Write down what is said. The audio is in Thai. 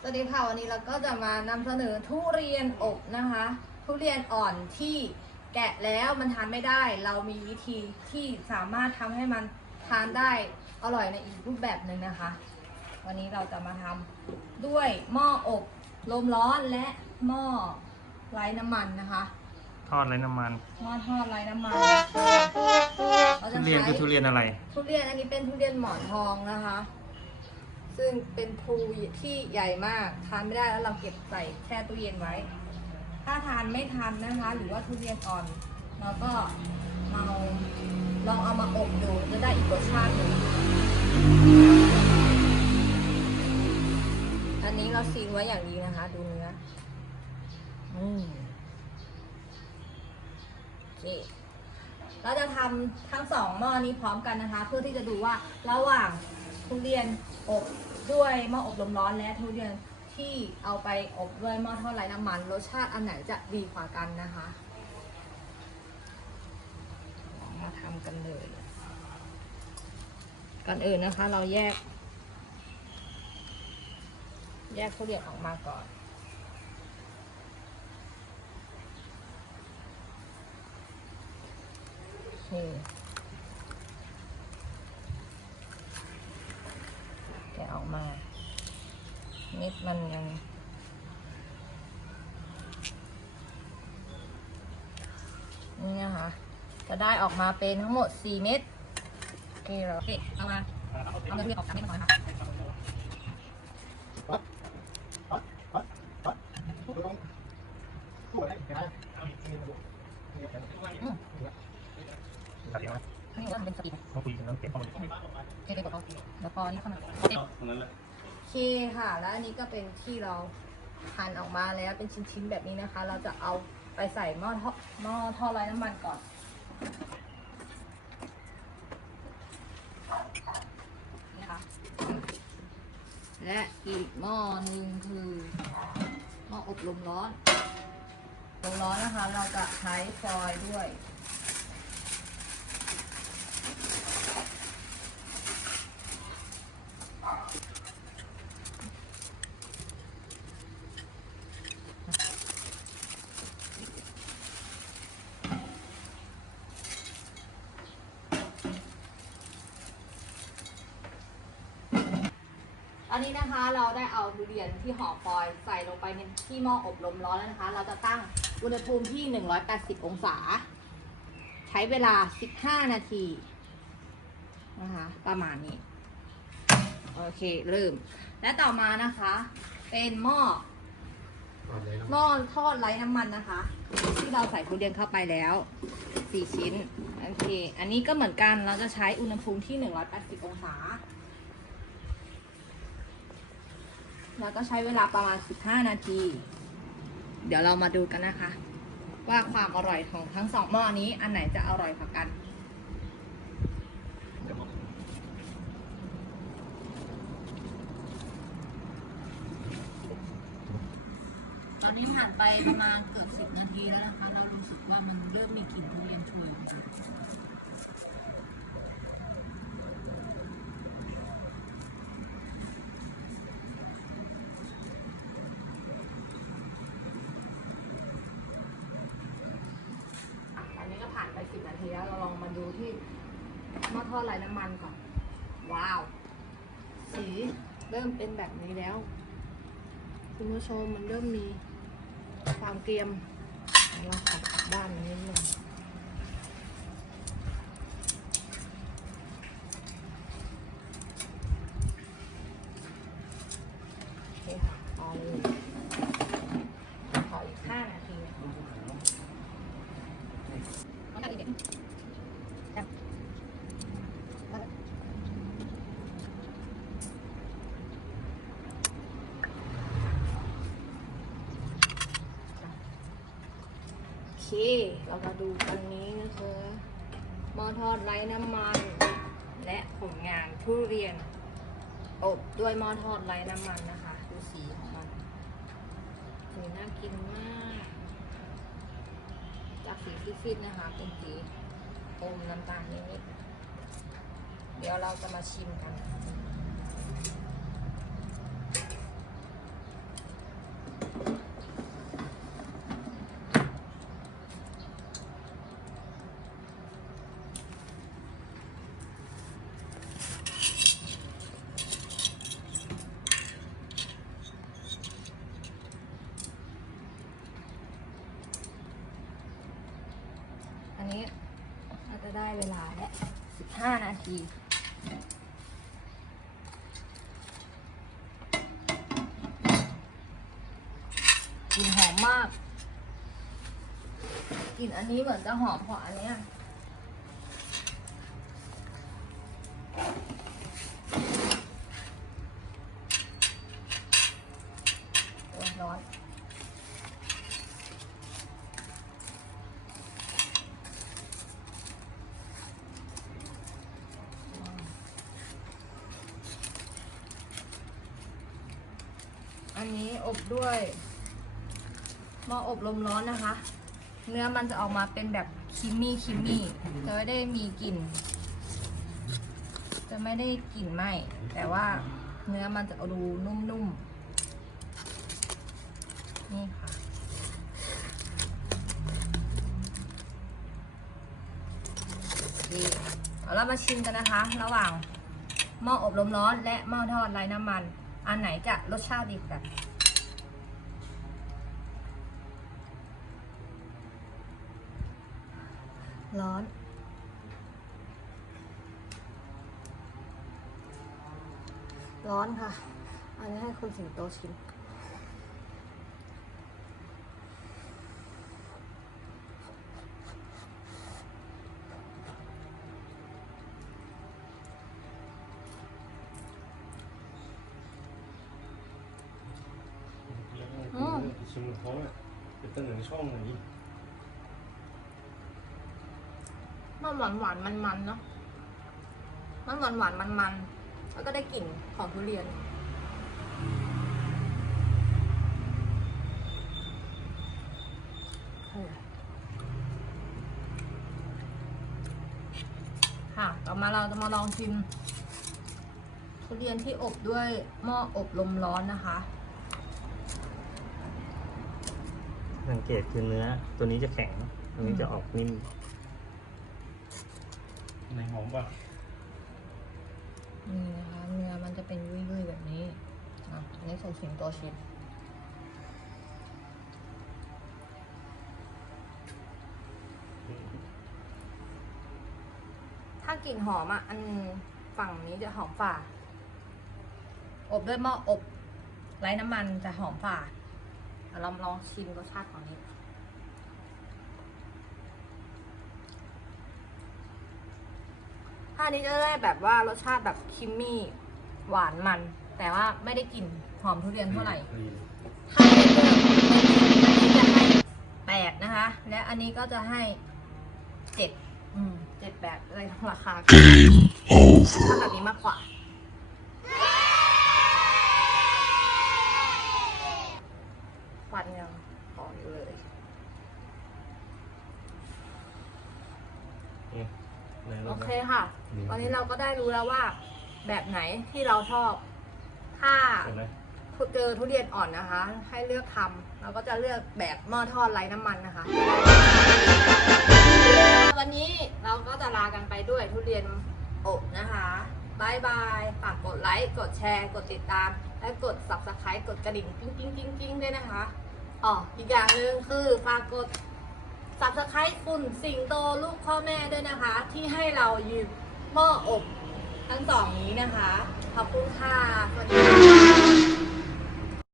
สวัสดีค่ะวันนี้เราก็จะมานำเสนอทุเรียนอบนะคะ ทุเรียนอ่อนที่แกะแล้วมันทานไม่ได้ เรามีวิธีที่สามารถทำให้มันทานได้อร่อยในอีกรูปแบบหนึ่งนะคะ วันนี้เราจะมาทำด้วยหม้ออบลมร้อนและหม้อไร้น้ำมันนะคะ ทอดไรน้ำมัน หม้อทอดไร้น้ำมันเราทุจะเรียนใช้คือทุเรียนอะไร ทุเรียนอันนี้เป็นทุเรียนหมอนทองนะคะ ซึ่งเป็นภูที่ใหญ่มาก ทานไม่ได้แล้วเราเก็บใส่แช่ตู้เย็นไว้ ถ้าทานไม่ทันนะคะ หรือว่าทุเรียนอ่อน เราก็เอาลองเอามาอบดูจะได้อีกรสชาติหนึ่งอันนี้เราซีนไว้อย่างดีนะคะ ดูเนื้อ อืมโอเคเราจะทำทั้งสองหม้อนี้พร้อมกันนะคะ เพื่อที่จะดูว่าระหว่าง ทุเรียนอบด้วยหม้ออบลมร้อนและทุเรียนที่เอาไปอบด้วยหม้อทอดไร้น้ำมัน รสชาติอันไหนจะดีกว่ากันนะคะมาทำกันเลยก่อนอื่นนะคะ เราแยก แยกทุเรียนออกมาก่อนโอเคแกะออก มา เม็ดมันยังนี่นะคะ จะได้ออกมาเป็นทั้งหมด 4 เม็ดโอเคเราโอเคเอามาเอาเนื้อที่ออกจากเม็ดมันก่อนนะคะอืม ตัดเองนะ นี่เริ่มเป็นสปีด ต้องคุยกันต้องเก็บข้อมูล เทไปก่อนแล้วพอนี่เข้ามา ตรงนั้นแหละ โอ เคค่ะ แล้วอันนี้ก็เป็นที่เราหั่นออกมาแล้วเป็นชิ้นๆแบบนี้นะคะ เราจะเอาไปใส่หม้อทอดหม้อทอดไร้น้ำมันก่อน นะคะ และอีกหม้อหนึ่งคือหม้ออบลมร้อนลมร้อนนะคะ เราจะใช้ฟอยล์ด้วย อันนี้นะคะเราได้เอาทุเรียนที่ห่อฟอยล์ใส่ลงไปในที่หม้ออบลมร้อนแล้วนะคะ เราจะตั้งอุณหภูมิที่ 180 องศา ใช้เวลา 15 นาทีนะคะ ประมาณนี้ โอเค เริ่ม และต่อมานะคะ เป็นหม้อหม้อทอดไร้น้ำมันนะคะ ที่เราใส่ทุเรียนเข้าไปแล้วสี่ชิ้น โอเค อันนี้ก็เหมือนกันเราจะใช้อุณหภูมิที่ 180 องศา แล้วก็ใช้เวลาประมาณ 15 นาที เดี๋ยวเรามาดูกันนะคะ ว่าความอร่อยของทั้งสองหม้อนี้อันไหนจะอร่อยกว่ากันตอนนี้ผ่านไปประมาณเกือบสิบนาทีแล้วนะคะ เรารู้สึกว่ามันเริ่มมีกลิ่นทุเรียนชุยอันนี้ก็ผ่านไปสิ บนาทีแล้วเราลองมาดูที่หม้อทอดไร้น้ำมันก่อน ว้าว สีเริ่มเป็นแบบนี้แล้ว คุณผู้ชมมันเริ่มมีความเกรียมเราขัดกลับด้านนี้นิดนึงโอเคค่ะพอเลยขออีกห้านาทีเอาอีกนิดนึงครับโอ เค เรามาดูกันนี้นะคะหม้อทอดไร้น้ำมัน และผลงานทุเรียน อบด้วยหม้อทอดไร้น้ำมันนะคะ ดูสีของมันสีน่ากินมาก จากสีซีดๆนะคะ เป็นสีอมน้ำตาลนิดๆเดี๋ยวเราจะมาชิมกันีกลิ่นหอมมากกลิ่นอันนี้เหมือนจะหอมกว่าอันเนี้ยโอ้ยร้อน อันนี้อบด้วยหม้ออบลมร้อนนะคะ เนื้อมันจะออกมาเป็นแบบคิมมี่คิมมี่จะไม่ได้มีกลิ่น จะไม่ได้กลิ่นไหมแต่ว่าเนื้อมันจะดูนุ่มๆ นี่ค่ะดีเอาเรามาชิมกันนะคะ ระหว่างหม้ออบลมร้อนและหม้อทอดไร้น้ำมัน อันไหนจะรสชาติดีกว่ากันร้อน ร้อนค่ะ อันนี้ให้คุณสิงโตชิม อืม ชิมของเขาเนี่ยเป็นตั้งหนึ่งช่องอย่างนี้มันหวานหวานมันมันๆเนาะ มันหวานหวานมันมันๆแล้วก็ได้กลิ่นของทุเรียน ค่ะ ต่อมาเราจะมาลองชิม ทุเรียนที่อบด้วยหม้ออบลมร้อนนะคะ สังเกตคือเนื้อ ตัวนี้จะแข็ง ตัวนี้จะออกนิ่มในหอมป่ะนี่นะคะเนื้อมันจะเป็นยุ่ยๆแบบนี้อะอันนี้ส่งเสียงตัวชิมถ้ากลิ่นหอมอะ อันฝั่งนี้จะหอมฝ่า อบด้วยหม้ออบไร้น้ำมันจะหอมฝ่า อะเราลองชิมรสชาติของนี้ ถ้าอันนี้จะได้แบบว่ารสชาติแบบคิมมี่หวานมัน แต่ว่าไม่ได้กลิ่นหอมทุเรียนเท่าไหร่ ถ้าให้เลือกอันนี้จะให้แปดนะคะ และอันนี้ก็จะให้เจ็ดอืมเจ็ดแปดเลยราคาถ้าแบบนี้มากกว่า ฟันยังหอมอยู่เลย ในร โอ ถ เคค่ะ ต อนนี้เราก็ได้รู้แล้วว่า แบบไหนที่เราชอบ ถ้าเห็นไหมเจอทุเรียนอ่อนนะคะ ให้เลือกทำเราก็จะเลือกแบบหม้อทอดไร้น้ำมันนะคะ วันนี้เราก็จะลากันไปด้วยทุเรียนอบนะคะบายบายฝากกดไลค์ กดแชร์ กดติดตาม และกด subscribe กดกระดิ่งกิ้งกิ้งกิ้งกิ้งด้วยนะคะ อ๋อ อีกอย่างหนึ่งคือฝากกด subscribe คุณสิงโตลูกพ่อแม่ด้วยนะคะ ที่ให้เรายืม หม้ออบทั้งสองนี้นะคะ ขอบคุณค่ะสวัสดีค่ะ